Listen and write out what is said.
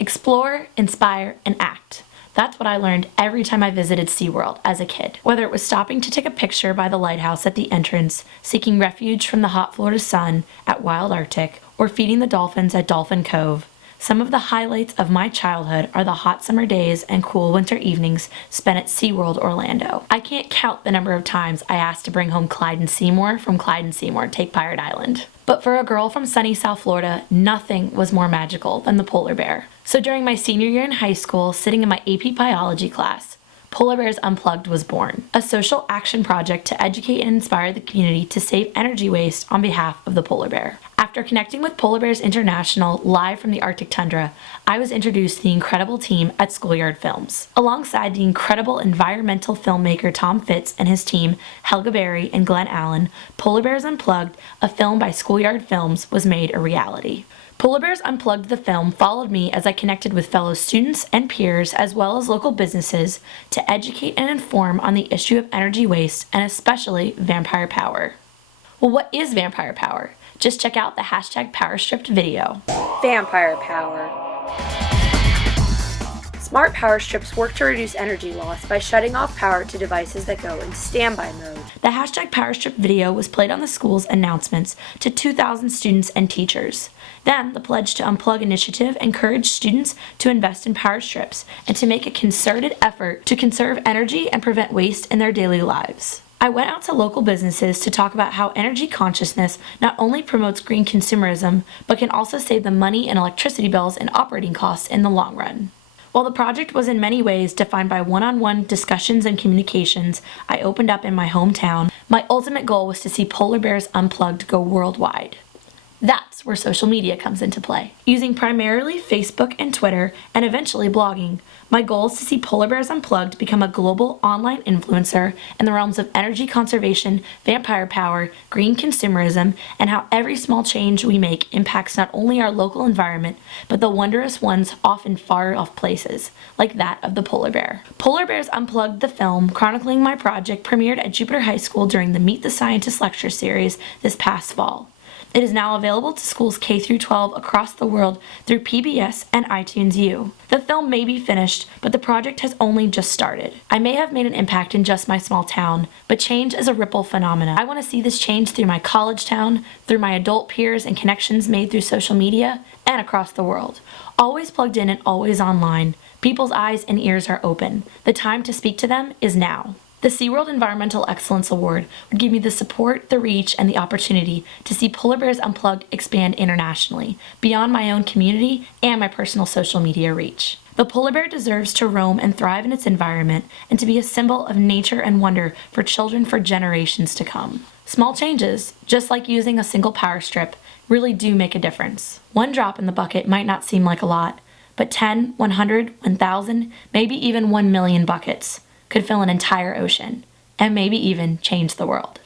Explore, inspire, and act. That's what I learned every time I visited SeaWorld as a kid. Whether it was stopping to take a picture by the lighthouse at the entrance, seeking refuge from the hot Florida sun at Wild Arctic, or feeding the dolphins at Dolphin Cove, some of the highlights of my childhood are the hot summer days and cool winter evenings spent at SeaWorld Orlando. I can't count the number of times I asked to bring home Clyde and Seymour from Clyde and Seymour Take Pirate Island. But for a girl from sunny South Florida, nothing was more magical than the polar bear. So during my senior year in high school, sitting in my AP biology class, Polar Bears Unplugged was born, a social action project to educate and inspire the community to save energy waste on behalf of the polar bear. After connecting with Polar Bears International live from the Arctic tundra, I was introduced to the incredible team at Schoolyard Films. Alongside the incredible environmental filmmaker Tom Fitz and his team, Helga Berry and Glenn Allen, Polar Bears Unplugged, a film by Schoolyard Films, was made a reality. Polar Bears Unplugged, the film, followed me as I connected with fellow students and peers as well as local businesses to educate and inform on the issue of energy waste and especially vampire power. Well, what is vampire power? Just check out the #PowerStripped video. Vampire power. Smart power strips work to reduce energy loss by shutting off power to devices that go into standby mode. The #PowerStrip video was played on the school's announcements to 2,000 students and teachers. Then, the Pledge to Unplug initiative encouraged students to invest in power strips and to make a concerted effort to conserve energy and prevent waste in their daily lives. I went out to local businesses to talk about how energy consciousness not only promotes green consumerism, but can also save them money in electricity bills and operating costs in the long run. While the project was in many ways defined by one-on-one discussions and communications I opened up in my hometown, my ultimate goal was to see Polar Bears Unplugged go worldwide. That's where social media comes into play. Using primarily Facebook and Twitter, and eventually blogging, my goal is to see Polar Bears Unplugged become a global online influencer in the realms of energy conservation, vampire power, green consumerism, and how every small change we make impacts not only our local environment, but the wondrous ones often far off places, like that of the polar bear. Polar Bears Unplugged, the film, chronicling my project, premiered at Jupiter High School during the Meet the Scientist lecture series this past fall. It is now available to schools K-12 across the world through PBS and iTunes U. The film may be finished, but the project has only just started. I may have made an impact in just my small town, but change is a ripple phenomenon. I want to see this change through my college town, through my adult peers and connections made through social media, and across the world. Always plugged in and always online. People's eyes and ears are open. The time to speak to them is now. The SeaWorld Environmental Excellence Award would give me the support, the reach, and the opportunity to see Polar Bears Unplugged expand internationally, beyond my own community and my personal social media reach. The polar bear deserves to roam and thrive in its environment and to be a symbol of nature and wonder for children for generations to come. Small changes, just like using a single power strip, really do make a difference. One drop in the bucket might not seem like a lot, but 10, 100, 1,000, maybe even 1 million buckets could fill an entire ocean, and maybe even change the world.